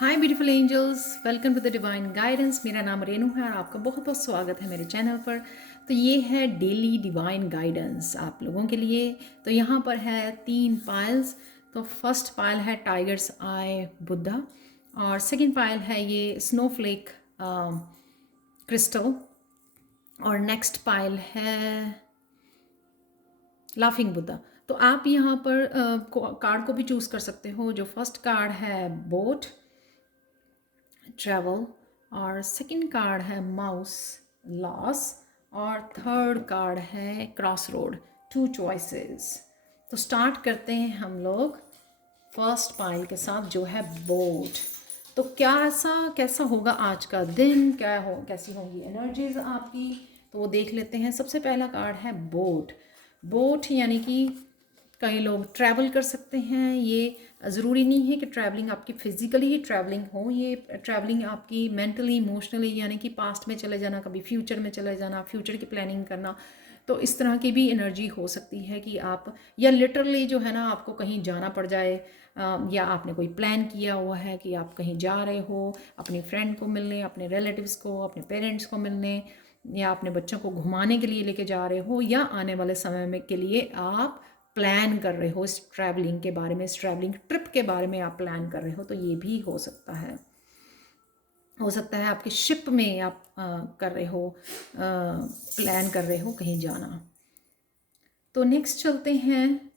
Hi beautiful angels, welcome to the divine guidance. मेरा नाम रेनू है और आपका बहुत बहुत स्वागत है मेरे चैनल पर। तो ये है डेली डिवाइन गाइडेंस आप लोगों के लिए। तो यहाँ पर है 3 पाइल्स। तो फर्स्ट पाइल है टाइगर्स आई बुद्धा, और सेकंड पाइल है ये स्नोफ्लेक क्रिस्टल, और नेक्स्ट पाइल है लाफिंग बुद्धा। तो आप यहाँ पर कार्ड को भी चूज़ कर सकते हो। जो फर्स्ट कार्ड है बोट ट्रैवल, और सेकंड कार्ड है माउस लॉस, और थर्ड कार्ड है क्रॉस रोड, 2 चॉइसेस। तो स्टार्ट करते हैं हम लोग फर्स्ट पाइल के साथ जो है बोट। तो क्या ऐसा कैसा होगा आज का दिन, कैसी होंगी एनर्जीज आपकी, तो वो देख लेते हैं। सबसे पहला कार्ड है बोट। बोट यानी कि कई लोग ट्रैवल कर सकते हैं। ये ज़रूरी नहीं है कि ट्रैवलिंग आपकी फ़िज़िकली ही ट्रैवलिंग हो, ये ट्रैवलिंग आपकी मेंटली इमोशनली, यानी कि पास्ट में चले जाना, कभी फ्यूचर में चले जाना, फ्यूचर की प्लानिंग करना। तो इस तरह की भी एनर्जी हो सकती है कि आप, या लिटरली जो है ना, आपको कहीं जाना पड़ जाए, या आपने कोई प्लान किया हुआ है कि आप कहीं जा रहे हो अपनी फ्रेंड को मिलने, अपने रिलेटिव्स को, अपने पेरेंट्स को मिलने, या अपने बच्चों को घुमाने के लिए लेके जा रहे हो, या आने वाले समय में के लिए आप प्लान कर रहे हो, इस ट्रैवलिंग के बारे में, इस ट्रैवलिंग ट्रिप के बारे में आप प्लान कर रहे हो। तो ये भी हो सकता है। हो सकता है आपके शिप में आप कर रहे हो, प्लान कर रहे हो कहीं जाना। तो नेक्स्ट चलते हैं,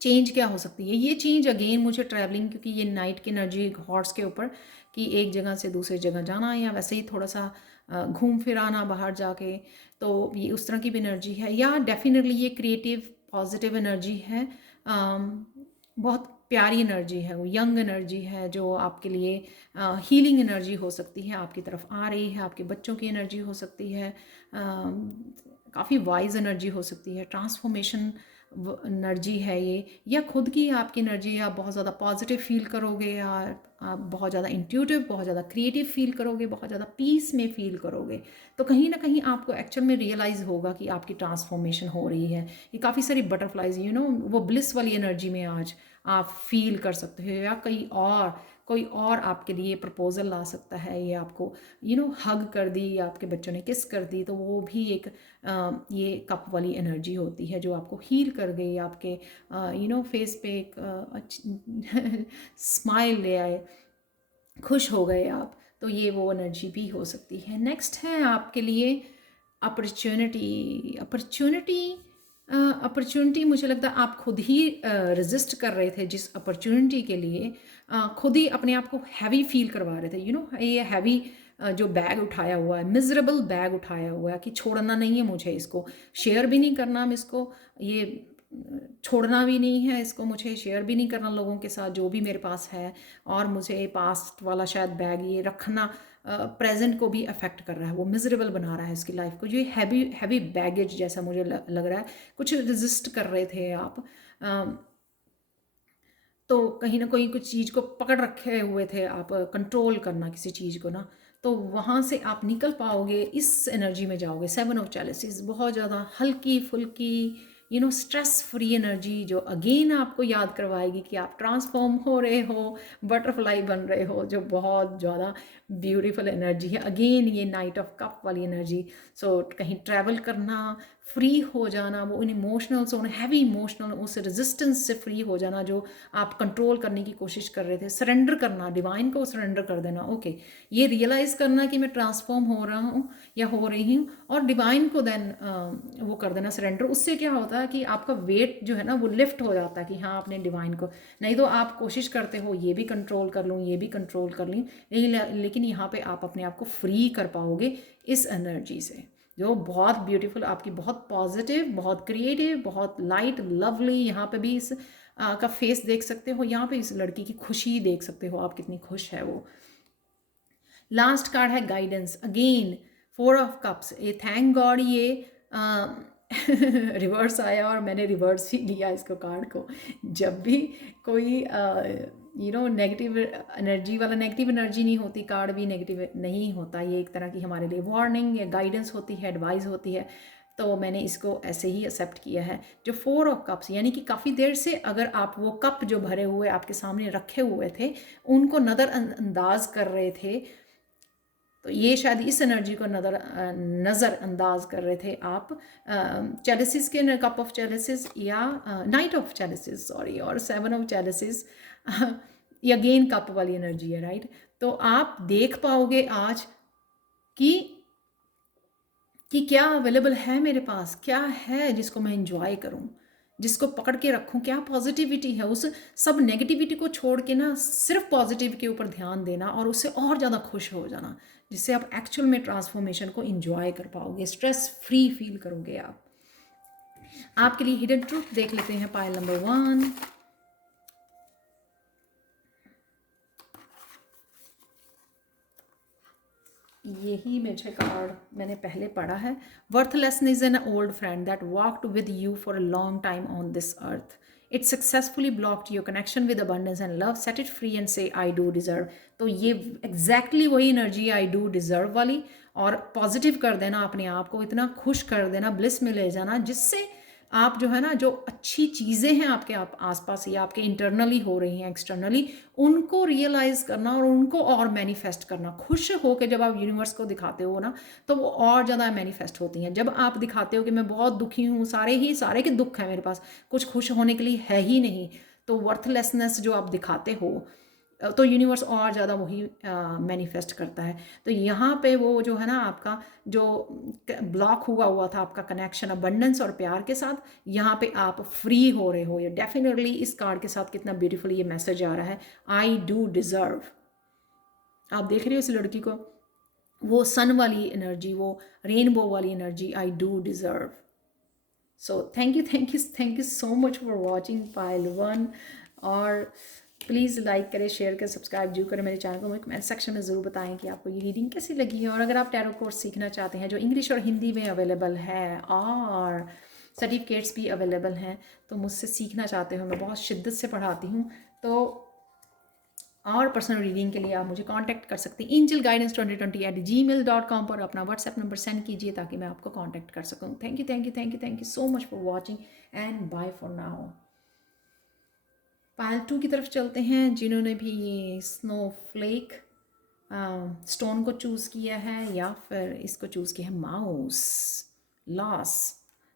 चेंज क्या हो सकती है। ये चेंज अगेन मुझे ट्रैवलिंग, क्योंकि ये नाइट की एनर्जी हॉर्स के ऊपर, कि एक जगह से दूसरी जगह जाना, या वैसे ही थोड़ा सा घूम फिर आना बाहर जाके, तो ये उस तरह की भी एनर्जी है। या डेफिनेटली ये क्रिएटिव पॉजिटिव एनर्जी है, बहुत प्यारी एनर्जी है, वो यंग एनर्जी है जो आपके लिए हीलिंग एनर्जी हो सकती है, आपकी तरफ आ रही है। आपके बच्चों की एनर्जी हो सकती है, काफ़ी वाइज एनर्जी हो सकती है, ट्रांसफॉर्मेशन एनर्जी है ये, या खुद की आपकी एनर्जी, आप बहुत ज़्यादा पॉजिटिव फील करोगे, या आप बहुत ज़्यादा इंट्यूटिव, बहुत ज़्यादा क्रिएटिव फील करोगे, बहुत ज़्यादा पीस में फील करोगे। तो कहीं ना कहीं आपको एक्चुअल में रियलाइज़ होगा कि आपकी ट्रांसफॉर्मेशन हो रही है। ये काफ़ी सारी बटरफ्लाइज, वो ब्लिस वाली एनर्जी में आज आप फील कर सकते हो, या कोई और आपके लिए प्रपोजल ला सकता है, ये आपको हग कर दी, या आपके बच्चों ने किस कर दी, तो वो भी एक ये कप वाली एनर्जी होती है जो आपको हील कर गई, आपके फेस पे एक स्माइल ले आए, खुश हो गए आप। तो ये वो एनर्जी भी हो सकती है। नेक्स्ट है आपके लिए अपॉर्चुनिटी मुझे लगता है आप खुद ही रेजिस्ट कर रहे थे जिस अपॉर्चुनिटी के लिए, खुद ही अपने आप को हैवी फील करवा रहे थे। ये हैवी जो बैग उठाया हुआ है, मिजरेबल बैग उठाया हुआ है, कि छोड़ना नहीं है मुझे इसको, शेयर भी नहीं करना हम इसको, ये छोड़ना भी नहीं है इसको, मुझे शेयर भी नहीं करना लोगों के साथ जो भी मेरे पास है, और मुझे पास्ट वाला शायद बैग ये रखना प्रेजेंट को भी अफेक्ट कर रहा है, वो मिजरेबल बना रहा है इसकी लाइफ को। जो हैवी हैवी बैगेज जैसा मुझे लग रहा है, कुछ रेजिस्ट कर रहे थे आप, तो कहीं ना कहीं कुछ चीज़ को पकड़ रखे हुए थे आप, कंट्रोल करना किसी चीज़ को ना, तो वहाँ से आप निकल पाओगे, इस एनर्जी में जाओगे। 7 ऑफ चैलिसेस, बहुत ज़्यादा हल्की फुल्की, स्ट्रेस फ्री एनर्जी, जो अगेन आपको याद करवाएगी कि आप ट्रांसफॉर्म हो रहे हो, बटरफ्लाई बन रहे हो, जो बहुत ज़्यादा ब्यूटीफुल एनर्जी है। अगेन ये नाइट ऑफ कप वाली एनर्जी। सो कहीं ट्रैवल करना, फ्री हो जाना, वो उन इमोशनल्स, उन हैवी इमोशनल, उस रेजिस्टेंस से फ्री हो जाना जो आप कंट्रोल करने की कोशिश कर रहे थे, सरेंडर करना, डिवाइन को सरेंडर कर देना। ओके, ये रियलाइज़ करना कि मैं ट्रांसफॉर्म हो रहा हूँ या हो रही हूँ, और डिवाइन को देन वो कर देना सरेंडर। उससे क्या होता है कि आपका वेट जो है ना वो लिफ्ट हो जाता है, कि हाँ आपने डिवाइन को, नहीं तो आप कोशिश करते हो ये भी कंट्रोल कर लूँ, ये भी कंट्रोल कर लूँ, लेकिन यहाँ पे आप अपने आप को फ्री कर पाओगे इस एनर्जी से, जो बहुत ब्यूटीफुल, आपकी बहुत पॉजिटिव, बहुत क्रिएटिव, बहुत लाइट लवली। यहाँ पे भी इस का फेस देख सकते हो, यहाँ पे इस लड़की की खुशी देख सकते हो, आप कितनी खुश है वो। लास्ट कार्ड है गाइडेंस, अगेन 4 ऑफ कप्स। ये थैंक गॉड ये रिवर्स आया, और मैंने रिवर्स ही लिया इसको, कार्ड को। जब भी कोई नेगेटिव एनर्जी वाला, नेगेटिव एनर्जी नहीं होती, कार्ड भी नेगेटिव नहीं होता, ये एक तरह की हमारे लिए वार्निंग या गाइडेंस होती है, एडवाइस होती है। तो मैंने इसको ऐसे ही एक्सेप्ट किया है। जो 4 ऑफ कप्स यानी कि काफ़ी देर से अगर आप वो कप जो भरे हुए आपके सामने रखे हुए थे उनको नज़रअंदाज कर रहे थे, तो ये शायद इस एनर्जी को नज़रअंदाज कर रहे थे आप, चैलिसिस के, कप ऑफ चैलिसिस या नाइट ऑफ चैलिसिस सॉरी, और 7 ऑफ चैलिसिस या अगेन कप वाली एनर्जी है, राइट। तो आप देख पाओगे आज कि क्या अवेलेबल है मेरे पास, क्या है जिसको मैं इंजॉय करूं, जिसको पकड़ के रखूं, क्या पॉजिटिविटी है। उस सब नेगेटिविटी को छोड़ के ना सिर्फ पॉजिटिव के ऊपर ध्यान देना और उससे और ज़्यादा खुश हो जाना, जिससे आप एक्चुअल में ट्रांसफॉर्मेशन को इंजॉय कर पाओगे, स्ट्रेस फ्री फील करोगे आप। आपके लिए हिडन ट्रूथ देख लेते हैं, पाइल नंबर 1। यही मुझे कार्ड मैंने पहले पढ़ा है। Worthlessness an old friend that walked with you for a long time on this earth, it successfully blocked your connection with abundance and love, set it free and से I do deserve. तो ये exactly वही energy I do deserve वाली, और positive कर देना अपने आप को, इतना खुश कर देना, ब्लिस में ले जाना, जिससे आप जो है ना, जो अच्छी चीज़ें हैं आपके आसपास या आपके इंटरनली हो रही हैं एक्सटर्नली, उनको रियलाइज़ करना और उनको और मैनिफेस्ट करना। खुश हो के जब आप यूनिवर्स को दिखाते हो ना, तो वो और ज़्यादा मैनिफेस्ट होती हैं। जब आप दिखाते हो कि मैं बहुत दुखी हूँ, सारे के दुख हैं मेरे पास, कुछ खुश होने के लिए है ही नहीं, तो वर्थलेसनेस जो आप दिखाते हो, तो यूनिवर्स और ज़्यादा वही मैनिफेस्ट करता है। तो यहाँ पे वो जो है ना, आपका जो ब्लॉक हुआ था आपका कनेक्शन अबंडेंस और प्यार के साथ, यहाँ पे आप फ्री हो रहे हो। ये डेफिनेटली इस कार्ड के साथ कितना ब्यूटीफुली ये मैसेज आ रहा है, आई डू डिज़र्व। आप देख रहे हो इस लड़की को, वो सन वाली एनर्जी, वो रेनबो वाली energy, I do deserve. So thank you so much for watching pile 1। और प्लीज़ लाइक करें, शेयर करें, सब्सक्राइब जरूर करें मेरे चैनल को। मुझे कमेंट सेक्शन में ज़रूर बताएं कि आपको ये रीडिंग कैसी लगी है। और अगर आप टैरो कोर्स सीखना चाहते हैं जो इंग्लिश और हिंदी में अवेलेबल है और सर्टिफिकेट्स भी अवेलेबल हैं, तो मुझसे सीखना चाहते हो, मैं बहुत शिद्दत से पढ़ाती हूँ, तो और पर्सनल रीडिंग के लिए आप मुझे कांटेक्ट कर सकते हैं angelguidance2020@gmail.com पर अपना व्हाट्सएप नंबर सेंड कीजिए ताकि मैं आपको कांटेक्ट कर सकूँ। Thank you so much for watching and bye for now. Pile 2 की तरफ चलते हैं, जिन्होंने भी ये स्नोफ्लेक स्टोन को चूज़ किया है या फिर इसको चूज़ किया है माउस लॉस।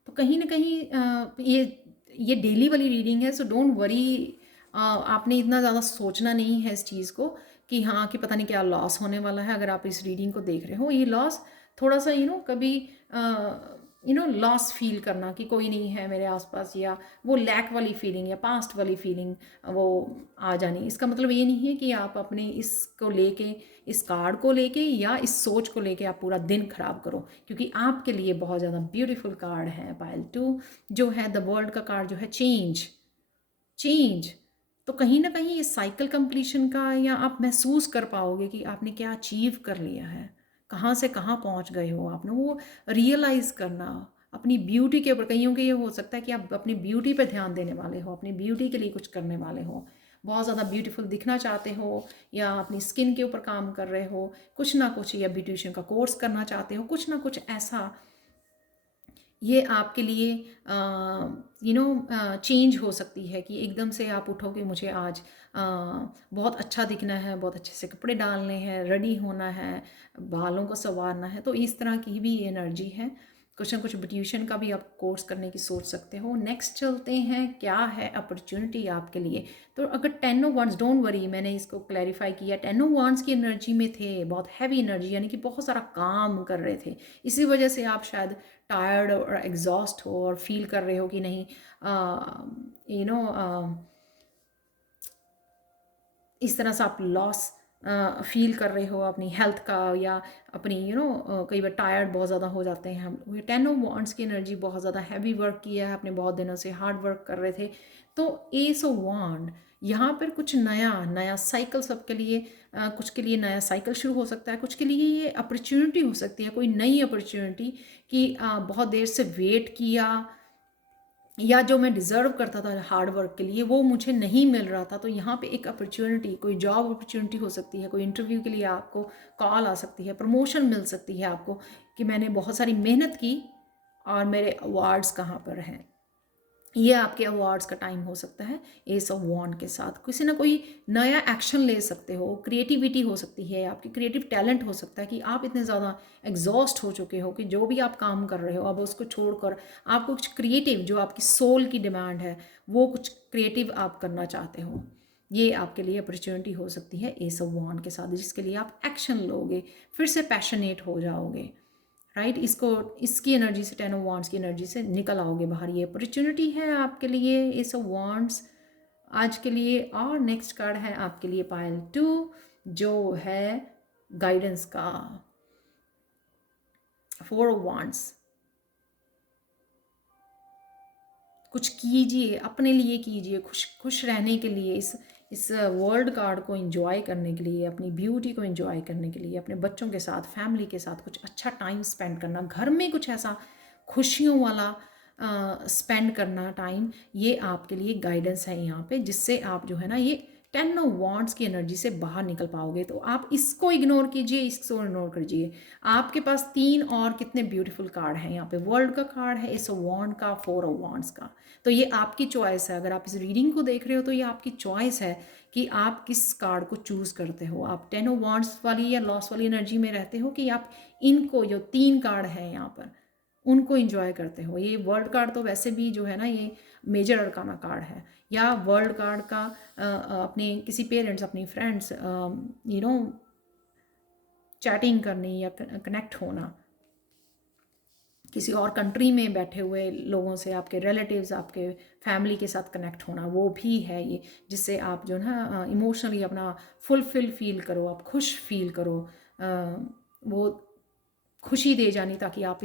तो कहीं ना कहीं ये डेली वाली रीडिंग है, सो डोंट वरी। आपने इतना ज़्यादा सोचना नहीं है इस चीज़ को कि हाँ कि पता नहीं क्या लॉस होने वाला है। अगर आप इस रीडिंग को देख रहे हो, ये लॉस थोड़ा सा कभी लॉस फील करना कि कोई नहीं है मेरे आसपास, या वो लैक वाली फीलिंग या पास्ट वाली फीलिंग वो आ जानी, इसका मतलब ये नहीं है कि आप अपने इसको लेके, इस कार्ड को लेके या इस सोच को लेके आप पूरा दिन खराब करो, क्योंकि आपके लिए बहुत ज़्यादा ब्यूटीफुल कार्ड है पाइल 2, जो है द वर्ल्ड का कार्ड, जो है चेंज। तो कहीं ना कहीं ये साइकिल कंप्लीशन का, या आप महसूस कर पाओगे कि आपने क्या अचीव कर लिया है, कहाँ से कहाँ पहुँच गए हो आपने, वो रियलाइज़ करना अपनी ब्यूटी के ऊपर। कईयों के ये हो सकता है कि आप अपनी ब्यूटी पे ध्यान देने वाले हो, अपनी ब्यूटी के लिए कुछ करने वाले हो, बहुत ज़्यादा ब्यूटीफुल दिखना चाहते हो, या अपनी स्किन के ऊपर काम कर रहे हो, कुछ ना कुछ, या ब्यूटिशियन का कोर्स करना चाहते हो, कुछ ना कुछ ऐसा। ये आपके लिए चेंज हो सकती है कि एकदम से आप उठोगे, मुझे आज बहुत अच्छा दिखना है, बहुत अच्छे से कपड़े डालने हैं, रेडी होना है, बालों को संवारना है। तो इस तरह की भी एनर्जी है। कुछ ना कुछ ब्यूटिशियन का भी आप कोर्स करने की सोच सकते हो। नेक्स्ट चलते हैं, क्या है अपॉर्चुनिटी आपके लिए। तो अगर 10 ऑफ वंस, डोंट वरी, मैंने इसको क्लैरिफाई किया, 10 ऑफ वंस की एनर्जी में थे, बहुत हैवी एनर्जी, यानी कि बहुत सारा काम कर रहे थे, इसी वजह से आप शायद टायर्ड और एग्जॉस्ट हो और फील कर रहे हो कि नहीं इस तरह से आप लॉस फील कर रहे हो अपनी हेल्थ का, या अपनी कई बार टायर्ड बहुत ज़्यादा हो जाते हैं हम। 10 ऑफ वॉन्ड्स की एनर्जी, बहुत ज़्यादा हैवी वर्क किया है आपने, बहुत दिनों से हार्ड वर्क कर रहे थे। तो एस ऑफ वॉन्ड, यहाँ पर कुछ नया साइकिल सबके लिए, कुछ के लिए नया साइकिल शुरू हो सकता है, कुछ के लिए ये अपॉर्चुनिटी हो सकती है, कोई नई अपॉर्चुनिटी कि बहुत देर से वेट किया, या जो मैं डिज़र्व करता था हार्ड वर्क के लिए वो मुझे नहीं मिल रहा था। तो यहाँ पे एक अपॉर्चुनिटी, कोई जॉब अपॉर्चुनिटी हो सकती है, कोई इंटरव्यू के लिए आपको कॉल आ सकती है, प्रमोशन मिल सकती है आपको कि मैंने बहुत सारी मेहनत की और मेरे अवार्ड्स कहाँ पर हैं। ये आपके अवार्ड्स का टाइम हो सकता है एस ऑफ वॉन्ड के साथ। किसी ना कोई नया एक्शन ले सकते हो, क्रिएटिविटी हो सकती है, आपकी क्रिएटिव टैलेंट हो सकता है कि आप इतने ज़्यादा एग्जॉस्ट हो चुके हो कि जो भी आप काम कर रहे हो अब उसको छोड़कर आपको कुछ क्रिएटिव, जो आपकी सोल की डिमांड है, वो कुछ क्रिएटिव आप करना चाहते हो। ये आपके लिए अपॉर्चुनिटी हो सकती है एस ऑफ वॉन्ड के साथ, जिसके लिए आप एक्शन लोगे, फिर से पैशनेट हो जाओगे, राइट। इसको, इसकी एनर्जी से, 10 ऑफ वांड्स की एनर्जी से निकल आओगे बाहर। ये अपॉर्चुनिटी है आपके लिए एस ऑफ वांड्स आज के लिए। और नेक्स्ट कार्ड है आपके लिए पाइल 2, जो है गाइडेंस का 4 ऑफ वांड्स। कुछ कीजिए, अपने लिए कीजिए, खुश खुश रहने के लिए, इस वर्ल्ड कार्ड को एंजॉय करने के लिए, अपनी ब्यूटी को एंजॉय करने के लिए, अपने बच्चों के साथ, फैमिली के साथ कुछ अच्छा टाइम स्पेंड करना, घर में कुछ ऐसा खुशियों वाला स्पेंड करना टाइम, ये आपके लिए गाइडेंस है यहाँ पे, जिससे आप जो है ना ये 10 ऑफ वांड्स की एनर्जी से बाहर निकल पाओगे। तो आप इसको इग्नोर कीजिए, इसको इग्नोर कीजिए। आपके पास 3 और कितने ब्यूटीफुल कार्ड हैं यहाँ पे। वर्ल्ड का कार्ड है, एस ऑफ वांड का, 4 ऑफ वांड्स का। तो ये आपकी चॉइस है। अगर आप इस रीडिंग को देख रहे हो तो ये आपकी चॉइस है कि आप किस कार्ड को चूज़ करते हो। आप 10 ऑफ वांड्स वाली या लॉस वाली एनर्जी में रहते हो कि आप इनको, जो 3 कार्ड हैं यहाँ पर, उनको इंजॉय करते हो। ये वर्ल्ड कार्ड तो वैसे भी जो है ना ये मेजर अरकाना कार्ड है, या वर्ल्ड कार्ड का अपने किसी पेरेंट्स, अपनी फ्रेंड्स, चैटिंग करनी या कनेक्ट होना, किसी और कंट्री में बैठे हुए लोगों से, आपके रिलेटिव्स, आपके फैमिली के साथ कनेक्ट होना, वो भी है ये, जिससे आप जो ना इमोशनली अपना फुलफिल फील करो, आप खुश फील करो, वो खुशी दे जानी, ताकि आप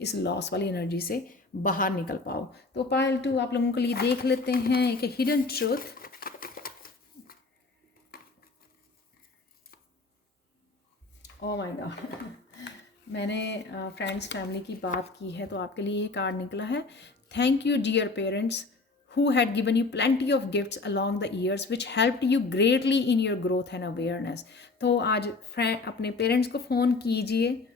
इस लॉस वाली एनर्जी से बाहर निकल पाओ। तो पाइल 2 आप लोगों के लिए देख लेते हैं एक hidden truth. Oh my God, मैंने फ्रेंड्स फैमिली की बात की है तो आपके लिए ये कार्ड निकला है। Thank you dear parents who had given you plenty of gifts along the years which helped you greatly in your growth and awareness। तो आज अपने पेरेंट्स को फ़ोन कीजिए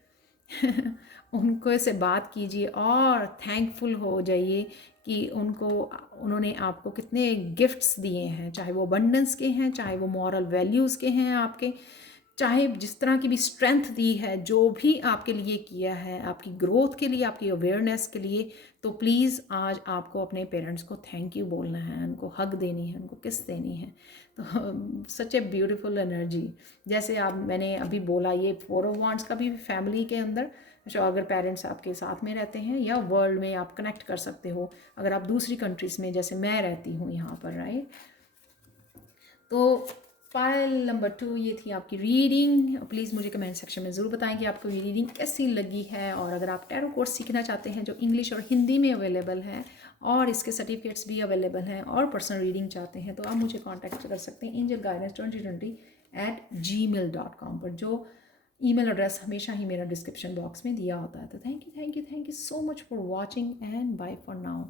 उनको से बात कीजिए और थैंकफुल हो जाइए कि उन्होंने आपको कितने गिफ्ट्स दिए हैं, चाहे वो अबंडेंस के हैं, चाहे वो मॉरल वैल्यूज़ के हैं आपके, चाहे जिस तरह की भी स्ट्रेंथ दी है, जो भी आपके लिए किया है, आपकी ग्रोथ के लिए, आपकी अवेयरनेस के लिए। तो प्लीज़ आज आपको अपने पेरेंट्स को थैंक यू बोलना है, उनको हग देनी है, उनको किस देनी है। तो सच ए ब्यूटीफुल एनर्जी। जैसे मैंने अभी बोला, ये 4 ऑफ वांड्स का भी फैमिली के अंदर, जो अगर पेरेंट्स आपके साथ में रहते हैं, या वर्ल्ड में आप कनेक्ट कर सकते हो, अगर आप दूसरी कंट्रीज़ में, जैसे मैं रहती हूँ यहाँ पर, राइट। तो फाइल नंबर 2 ये थी आपकी रीडिंग। प्लीज़ मुझे कमेंट सेक्शन में ज़रूर बताएं कि आपको ये रीडिंग कैसी लगी है। और अगर आप टैरो कोर्स सीखना चाहते हैं जो इंग्लिश और हिंदी में अवेलेबल है, और इसके सर्टिफिकेट्स भी अवेलेबल हैं, और पर्सनल रीडिंग चाहते हैं, तो आप मुझे कॉन्टैक्ट कर सकते हैं angelguidance2020@gmail.com पर, जो ईमेल एड्रेस हमेशा ही मेरा डिस्क्रिप्शन बॉक्स में दिया होता है। तो thank you so much for watching and bye for now.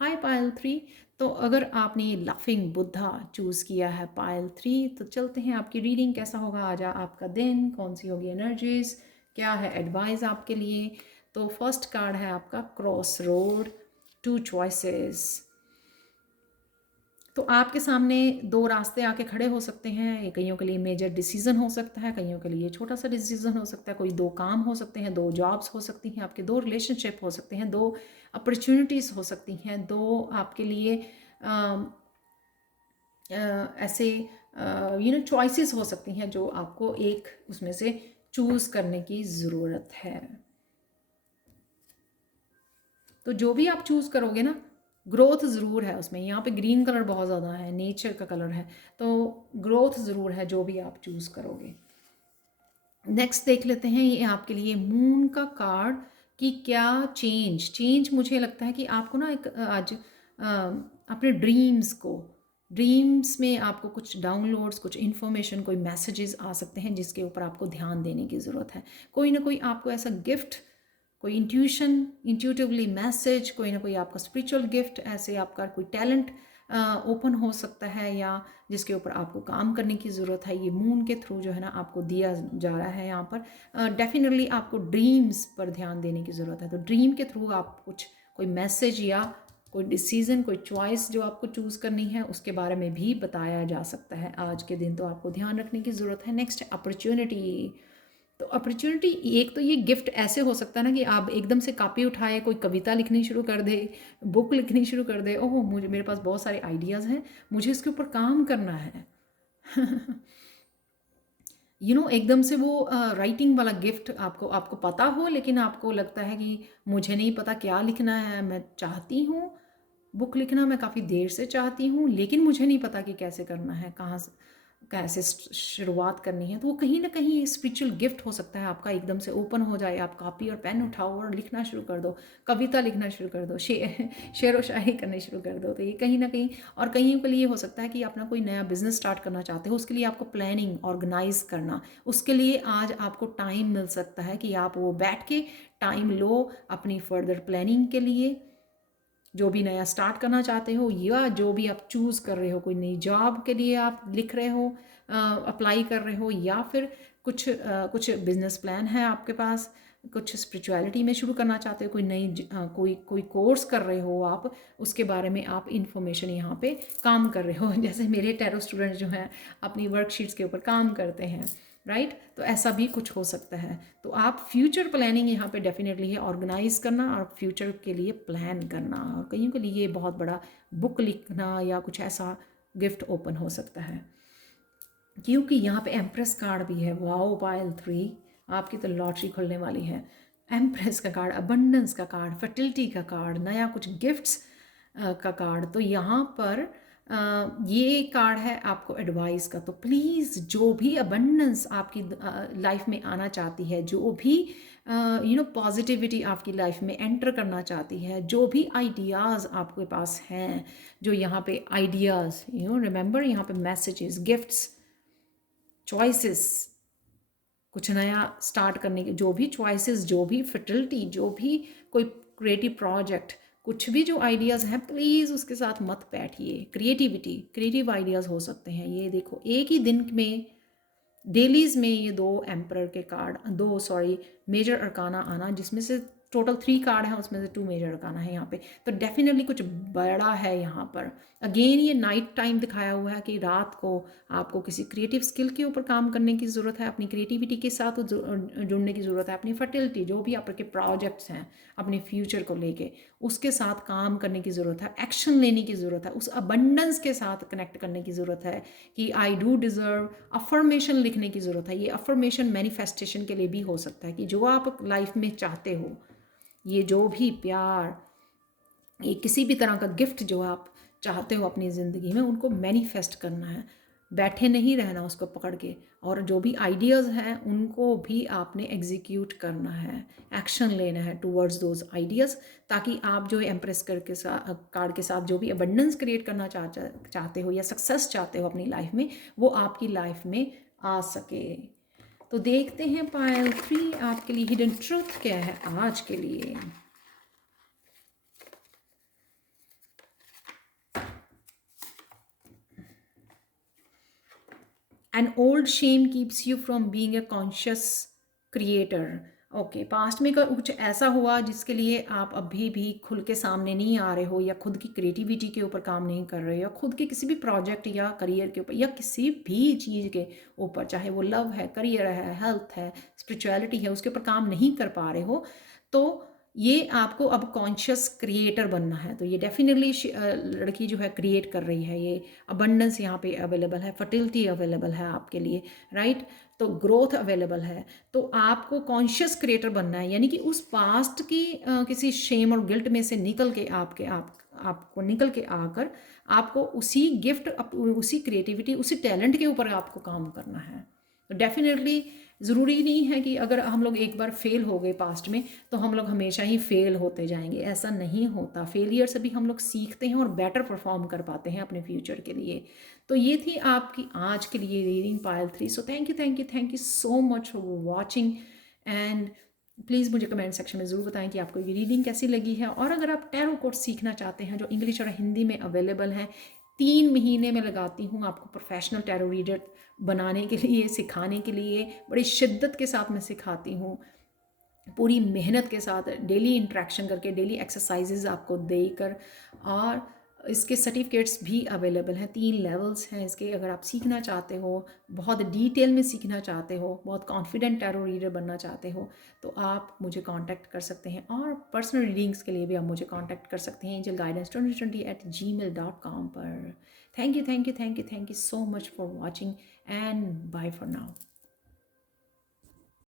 Hi Payal 3। तो अगर आपने लाफिंग बुद्धा चूज़ किया है पायल 3, तो चलते हैं आपकी रीडिंग कैसा होगा आज आपका दिन, कौन सी होगी एनर्जीज, क्या है एडवाइस आपके लिए। तो फर्स्ट कार्ड है आपका क्रॉस रोड, 2 चॉइसेस। तो आपके सामने 2 रास्ते आके खड़े हो सकते हैं। ये कईयों के लिए मेजर डिसीजन हो सकता है, कईयों के लिए छोटा सा डिसीजन हो सकता है। कोई 2 काम हो सकते हैं, 2 जॉब्स हो सकती हैं, आपके 2 रिलेशनशिप हो सकते हैं, 2 अपॉर्चुनिटीज़ हो सकती हैं, 2 आपके लिए ऐसे चॉइसेस हो सकती हैं, जो आपको एक उसमें से चूज़ करने की ज़रूरत है। तो जो भी आप चूज़ करोगे ना, ग्रोथ ज़रूर है उसमें। यहाँ पे ग्रीन कलर बहुत ज़्यादा है, नेचर का कलर है, तो ग्रोथ ज़रूर है जो भी आप चूज़ करोगे। नेक्स्ट देख लेते हैं ये आपके लिए मून का कार्ड कि क्या चेंज मुझे लगता है कि आपको ना एक आज अपने ड्रीम्स में आपको कुछ डाउनलोड्स, कुछ इन्फॉर्मेशन, कोई मैसेजेस आ सकते हैं जिसके ऊपर आपको ध्यान देने की ज़रूरत है। कोई ना कोई आपको ऐसा गिफ्ट, कोई इंट्यूटिवली मैसेज, कोई ना कोई आपका स्पिरिचुअल गिफ्ट, ऐसे आपका कोई टैलेंट ओपन हो सकता है या जिसके ऊपर आपको काम करने की ज़रूरत है, ये मून के थ्रू जो है ना आपको दिया जा रहा है यहाँ पर। डेफिनेटली आपको ड्रीम्स पर ध्यान देने की ज़रूरत है। तो ड्रीम के थ्रू आप कुछ कोई मैसेज या कोई डिसीज़न, कोई चॉइस जो आपको चूज़ करनी है उसके बारे में भी बताया जा सकता है आज के दिन। तो आपको ध्यान रखने की ज़रूरत है। Next opportunity. तो अपॉर्चुनिटी, एक तो ये गिफ्ट ऐसे हो सकता है ना कि आप एकदम से कॉपी उठाए, कोई कविता लिखनी शुरू कर दे, बुक लिखनी शुरू कर दे, ओह मुझे मेरे पास बहुत सारे आइडियाज़ हैं, मुझे इसके ऊपर काम करना है। एकदम से वो राइटिंग वाला गिफ्ट आपको आपको पता हो, लेकिन आपको लगता है कि मुझे नहीं पता क्या लिखना है, मैं चाहती हूँ बुक लिखना, मैं काफ़ी देर से चाहती हूँ, लेकिन मुझे नहीं पता कि कैसे करना है, कहाँ से कैसे शुरुआत करनी है। तो वो कहीं ना कहीं स्पिरिचुअल गिफ्ट हो सकता है आपका, एकदम से ओपन हो जाए, आप कॉपी और पेन उठाओ और लिखना शुरू कर दो, कविता लिखना शुरू कर दो, शेर व शायरी करनी शुरू कर दो। तो ये कहीं ना कहीं, और कहीं के लिए हो सकता है कि अपना कोई नया बिजनेस स्टार्ट करना चाहते हो, उसके लिए आपको प्लानिंग ऑर्गेनाइज करना, उसके लिए आज आपको टाइम मिल सकता है कि आप वो बैठ के टाइम लो अपनी फर्दर प्लानिंग के लिए, जो भी नया स्टार्ट करना चाहते हो या जो भी आप चूज़ कर रहे हो, कोई नई जॉब के लिए आप लिख रहे हो, अप्लाई कर रहे हो, या फिर कुछ बिजनेस प्लान है आपके पास, कुछ स्पिरिचुअलिटी में शुरू करना चाहते हो, कोई कोई कोर्स कर रहे हो आप, उसके बारे में आप इन्फॉर्मेशन यहाँ पे काम कर रहे हो। जैसे मेरे टैरो स्टूडेंट जो हैं अपनी वर्कशीट्स के ऊपर काम करते हैं, राइट। तो ऐसा भी कुछ हो सकता है। तो आप फ्यूचर प्लानिंग यहाँ पे डेफिनेटली है, ऑर्गेनाइज करना और फ्यूचर के लिए प्लान करना। और कईयों के लिए बहुत बड़ा बुक लिखना या कुछ ऐसा गिफ्ट ओपन हो सकता है, क्योंकि यहाँ पे एम्प्रेस कार्ड भी है। वाओ पायल 3, आपकी तो लॉटरी खुलने वाली है। एम्प्रेस का कार्ड, अबंडेंस का कार्ड, फर्टिलिटी का कार्ड, नया कुछ गिफ्ट्स का कार्ड। तो यहाँ पर ये कार्ड है आपको एडवाइस का। तो प्लीज़ जो भी अबंडेंस आपकी लाइफ में आना चाहती है, जो भी पॉजिटिविटी आपकी लाइफ में एंटर करना चाहती है, जो भी आइडियाज़ आपके पास हैं, जो यहाँ पे आइडियाज़ रिमेंबर यहाँ पे मैसेजेस, गिफ्ट्स, चॉइसेस, कुछ नया स्टार्ट करने के जो भी चॉइसेस, जो भी फर्टिलिटी, जो भी कोई क्रिएटिव प्रोजेक्ट, कुछ भी जो आइडियाज़ हैं, प्लीज़ उसके साथ मत बैठिए। क्रिएटिव आइडियाज़ हो सकते हैं। ये देखो एक ही दिन में डेलीज़ में ये 2 एम्परर के कार्ड, 2 सॉरी मेजर अरकाना आना, जिसमें से टोटल 3 कार्ड हैं, उसमें से 2 मेजर अरकाना है यहाँ पे। तो डेफिनेटली कुछ बड़ा है यहाँ पर। अगेन ये नाइट टाइम दिखाया हुआ है कि रात को आपको किसी क्रिएटिव स्किल के ऊपर काम करने की ज़रूरत है, अपनी क्रिएटिविटी के साथ जुड़ने की ज़रूरत है, अपनी फर्टिलिटी, जो भी आपके प्रोजेक्ट्स हैं अपने फ्यूचर को लेके, उसके साथ काम करने की ज़रूरत है, एक्शन लेने की ज़रूरत है, उस अबंडेंस के साथ कनेक्ट करने की ज़रूरत है कि आई डू डिज़र्व। अफर्मेशन लिखने की ज़रूरत है। ये अफर्मेशन मैनिफेस्टेशन के लिए भी हो सकता है कि जो आप लाइफ में चाहते हो, ये जो भी प्यार, ये किसी भी तरह का गिफ्ट जो आप चाहते हो अपनी ज़िंदगी में, उनको मैनिफेस्ट करना है। बैठे नहीं रहना उसको पकड़ के, और जो भी आइडियाज़ हैं उनको भी आपने एग्जीक्यूट करना है, एक्शन लेना है टूवर्ड्स दोज आइडियाज़, ताकि आप जो एम्प्रेस करके कार्ड के साथ जो भी अबंडेंस क्रिएट करना चाहते हो या सक्सेस चाहते हो अपनी लाइफ में, वो आपकी लाइफ में आ सके। तो देखते हैं पायल 3 आपके लिए हिडन ट्रूथ क्या है आज के लिए। An old shame keeps you from being a conscious creator. Okay, past में कुछ ऐसा हुआ जिसके लिए आप अभी भी खुल के सामने नहीं आ रहे हो, या खुद की क्रिएटिविटी के ऊपर काम नहीं कर रहे हो, या खुद के किसी भी प्रोजेक्ट या करियर के ऊपर, या किसी भी चीज़ के ऊपर, चाहे वो लव है, करियर है, हेल्थ है, स्पिरिचुअलिटी है, उसके ऊपर काम नहीं कर पा रहे हो। तो ये आपको अब कॉन्शियस क्रिएटर बनना है। तो ये डेफिनेटली लड़की जो है क्रिएट कर रही है। ये अबंडेंस यहाँ पे अवेलेबल है, फर्टिलिटी अवेलेबल है आपके लिए, राइट। तो ग्रोथ अवेलेबल है। तो आपको कॉन्शियस क्रिएटर बनना है, यानी कि उस पास्ट की किसी शेम और गिल्ट में से निकल के आपको निकल के आकर आपको उसी गिफ्ट, उसी क्रिएटिविटी, उसी टैलेंट के ऊपर आपको काम करना है। तो डेफिनेटली ज़रूरी नहीं है कि अगर हम लोग एक बार फेल हो गए पास्ट में तो हम लोग हमेशा ही फेल होते जाएंगे, ऐसा नहीं होता। फेलियर से भी हम लोग सीखते हैं और बेटर परफॉर्म कर पाते हैं अपने फ्यूचर के लिए। तो ये थी आपकी आज के लिए reading Payal 3। So thank you so much for watching, and please मुझे कमेंट सेक्शन में ज़रूर बताएं कि आपको ये रीडिंग कैसी लगी है। और अगर आप टैरो कोर्स सीखना चाहते हैं जो इंग्लिश और हिंदी में अवेलेबल हैं, 3 महीने में लगाती हूँ आपको प्रोफेशनल टैरो रीडर बनाने के लिए, सिखाने के लिए। बड़ी शिद्दत के साथ मैं सिखाती हूँ, पूरी मेहनत के साथ, डेली इंटरेक्शन करके, डेली एक्सरसाइजेज आपको देकर। और इसके सर्टिफिकेट्स भी अवेलेबल हैं, 3 लेवल्स हैं इसके। अगर आप सीखना चाहते हो, बहुत डिटेल में सीखना चाहते हो, बहुत कॉन्फिडेंट टैरो रीडर बनना चाहते हो, तो आप मुझे कांटेक्ट कर सकते हैं। और पर्सनल रीडिंग्स के लिए भी आप मुझे कांटेक्ट कर सकते हैं angelguidance2020@gmail.com पर। Thank you, thank you, thank you, thank you so much for watching and bye for now.